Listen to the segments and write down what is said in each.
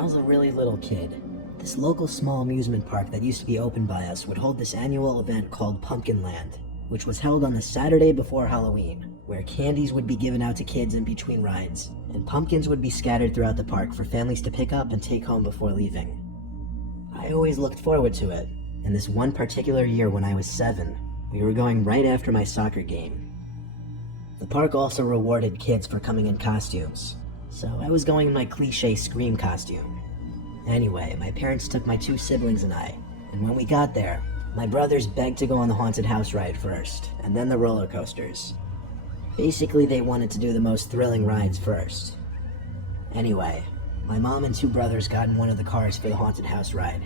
I was a really little kid, this local small amusement park that used to be opened by us would hold this annual event called Pumpkin Land, which was held on the Saturday before Halloween, where candies would be given out to kids in between rides, and pumpkins would be scattered throughout the park for families to pick up and take home before leaving. I always looked forward to it, and this one particular year when I was 7, we were going right after my soccer game. The park also rewarded kids for coming in costumes, so I was going in my cliche Scream costume. Anyway, my parents took my 2 siblings and I, and when we got there, my brothers begged to go on the haunted house ride first, and then the roller coasters. Basically, they wanted to do the most thrilling rides first. Anyway, my mom and 2 brothers got in one of the cars for the haunted house ride.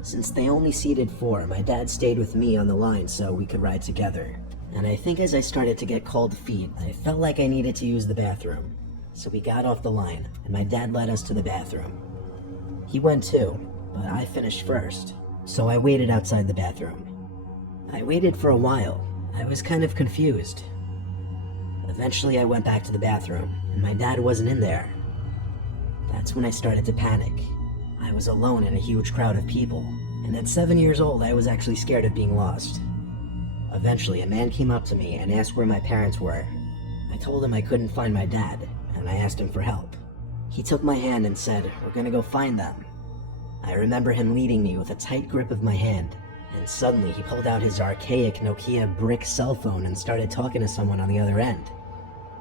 Since they only seated 4, my dad stayed with me on the line so we could ride together. And I think as I started to get cold feet, I felt like I needed to use the bathroom. So we got off the line, and my dad led us to the bathroom. He went too, but I finished first, so I waited outside the bathroom. I waited for a while. I was kind of confused. Eventually I went back to the bathroom, and my dad wasn't in there. That's when I started to panic. I was alone in a huge crowd of people, and at 7 years old I was actually scared of being lost. Eventually a man came up to me and asked where my parents were. I told him I couldn't find my dad, and I asked him for help. He took my hand and said, "We're gonna go find them." I remember him leading me with a tight grip of my hand, and suddenly he pulled out his archaic Nokia brick cell phone and started talking to someone on the other end.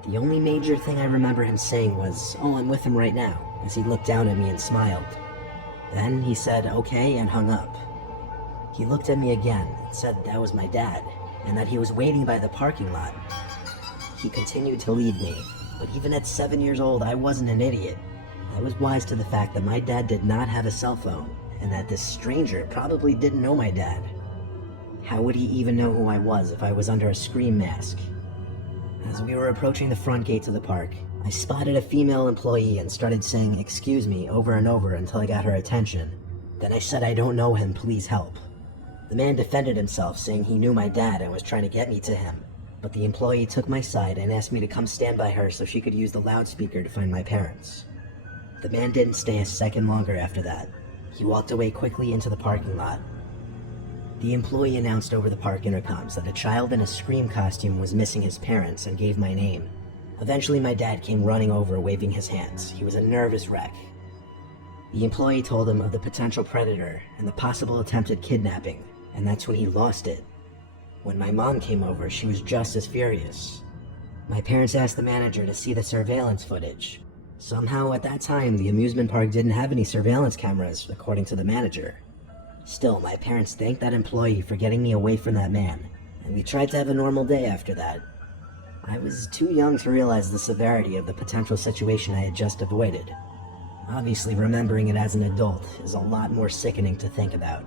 The only major thing I remember him saying was, "Oh, I'm with him right now," as he looked down at me and smiled. Then he said, "Okay," and hung up. He looked at me again and said that was my dad, and that he was waiting by the parking lot. He continued to lead me, but even at 7 years old, I wasn't an idiot. I was wise to the fact that my dad did not have a cell phone, and that this stranger probably didn't know my dad. How would he even know who I was if I was under a Scream mask? As we were approaching the front gates of the park, I spotted a female employee and started saying "excuse me" over and over until I got her attention. Then I said, "I don't know him, please help." The man defended himself, saying he knew my dad and was trying to get me to him. But the employee took my side and asked me to come stand by her so she could use the loudspeaker to find my parents. The man didn't stay a second longer after that. He walked away quickly into the parking lot. The employee announced over the park intercoms that a child in a Scream costume was missing his parents and gave my name. Eventually my dad came running over, waving his hands. He was a nervous wreck. The employee told him of the potential predator and the possible attempted kidnapping, and that's when he lost it. When my mom came over, she was just as furious. My parents asked the manager to see the surveillance footage. Somehow at that time, the amusement park didn't have any surveillance cameras, according to the manager. Still, my parents thanked that employee for getting me away from that man, and we tried to have a normal day after that. I was too young to realize the severity of the potential situation I had just avoided. Obviously, remembering it as an adult is a lot more sickening to think about.